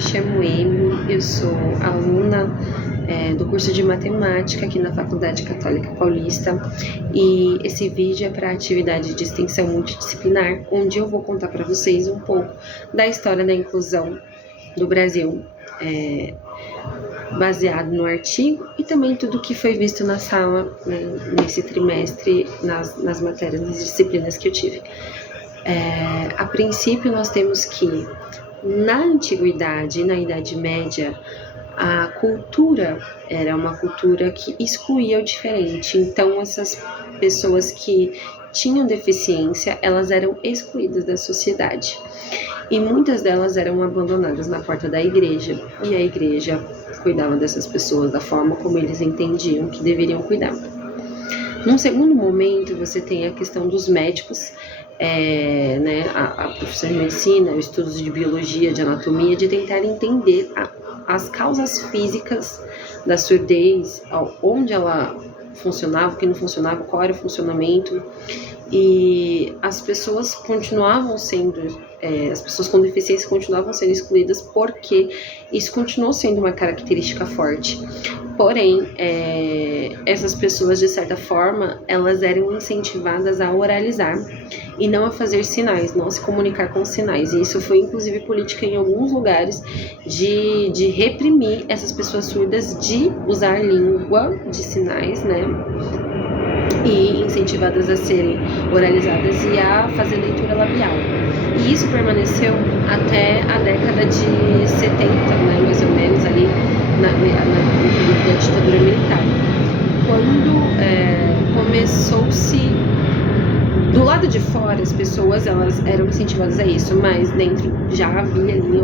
me chamo Emily, eu sou aluna do curso de Matemática aqui na Faculdade Católica Paulista, e esse vídeo é para a atividade de extensão multidisciplinar, onde eu vou contar para vocês um pouco da história da inclusão do Brasil, baseado no artigo e também tudo que foi visto na sala, né, nesse trimestre, nas matérias, nas disciplinas que eu tive. A princípio, nós temos que, na Antiguidade e na Idade Média, a cultura era uma cultura que excluía o diferente. Então, essas pessoas que tinham deficiência, elas eram excluídas da sociedade. E muitas delas eram abandonadas na porta da igreja. E a igreja cuidava dessas pessoas da forma como eles entendiam que deveriam cuidar. Num segundo momento, você tem a questão dos médicos, a profissão de medicina, estudos de biologia, de anatomia, de tentar entender as causas físicas da surdez, onde ela funcionava, o que não funcionava, qual era o funcionamento. E as pessoas continuavam sendo, as pessoas com deficiência continuavam sendo excluídas porque isso continuou sendo uma característica forte. Porém, essas pessoas, de certa forma, elas eram incentivadas a oralizar e não a fazer sinais, não a se comunicar com sinais. E isso foi, inclusive, política em alguns lugares de reprimir essas pessoas surdas de usar língua de sinais, né? E incentivadas a serem oralizadas e a fazer leitura labial. E isso permaneceu até a década de 70, né, mais ou menos, ali no período da ditadura militar, quando começou-se, do lado de fora, as pessoas elas eram incentivadas a isso, mas dentro já havia ali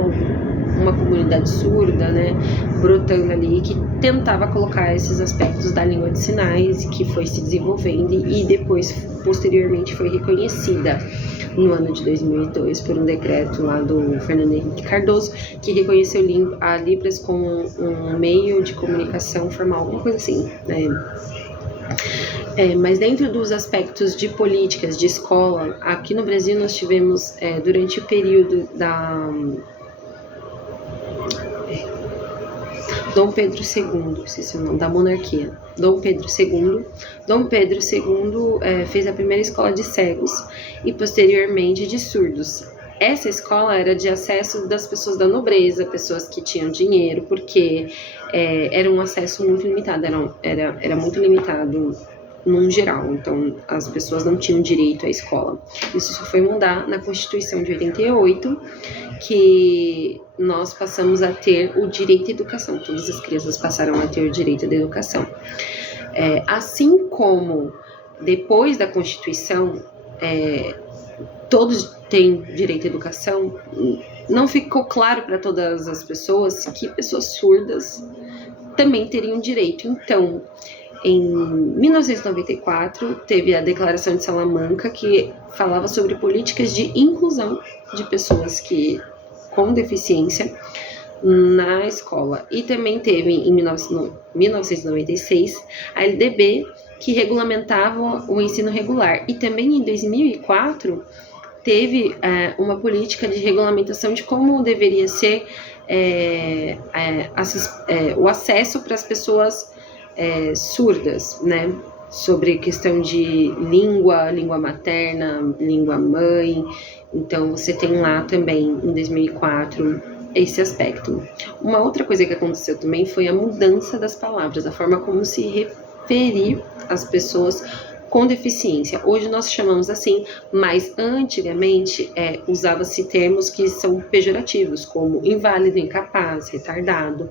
uma comunidade surda, né, brotando ali, que tentava colocar esses aspectos da língua de sinais, que foi se desenvolvendo e depois, posteriormente, foi reconhecida no ano de 2002 por um decreto lá do Fernando Henrique Cardoso, que reconheceu a Libras como um meio de comunicação formal, alguma coisa assim, né? Mas dentro dos aspectos de políticas, de escola, aqui no Brasil nós tivemos, durante o período Dom Pedro II, esqueci o nome, da monarquia, Dom Pedro II. Dom Pedro II fez a primeira escola de cegos e, posteriormente, de surdos. Essa escola era de acesso das pessoas da nobreza, pessoas que tinham dinheiro, porque era um acesso muito limitado, era muito limitado num geral, então as pessoas não tinham direito à escola. Isso só foi mudar na Constituição de 88, que nós passamos a ter o direito à educação, todas as crianças passaram a ter o direito à educação. Assim como depois da Constituição, todos têm direito à educação, não ficou claro para todas as pessoas que pessoas surdas também teriam direito. Então, em 1994, teve a Declaração de Salamanca, que falava sobre políticas de inclusão de pessoas com deficiência na escola. E também teve, em 1996, a LDB, que regulamentava o ensino regular. E também em 2004, teve uma política de regulamentação de como deveria ser o acesso para as pessoas surdas, né? Sobre questão de língua materna, língua mãe. Então, você tem lá também, em 2004, esse aspecto. Uma outra coisa que aconteceu também foi a mudança das palavras, a forma como se referir às pessoas com deficiência. Hoje nós chamamos assim, mas antigamente usava-se termos que são pejorativos, como inválido, incapaz, retardado.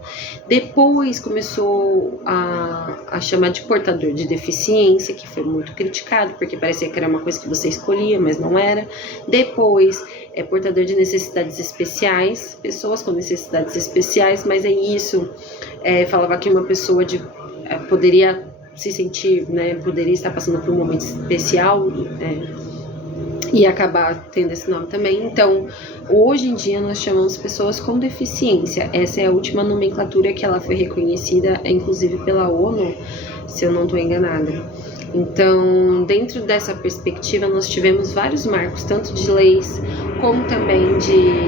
Depois começou a chamar de portador de deficiência, que foi muito criticado, porque parecia que era uma coisa que você escolhia, mas não era. Depois portador de necessidades especiais, pessoas com necessidades especiais, mas isso falava que uma pessoa poderia se sentir, né, poderia estar passando por um momento especial, e acabar tendo esse nome também. Então, hoje em dia nós chamamos pessoas com deficiência. Essa é a última nomenclatura que ela foi reconhecida, inclusive pela ONU, se eu não estou enganada. Então, dentro dessa perspectiva, nós tivemos vários marcos, tanto de leis, como também de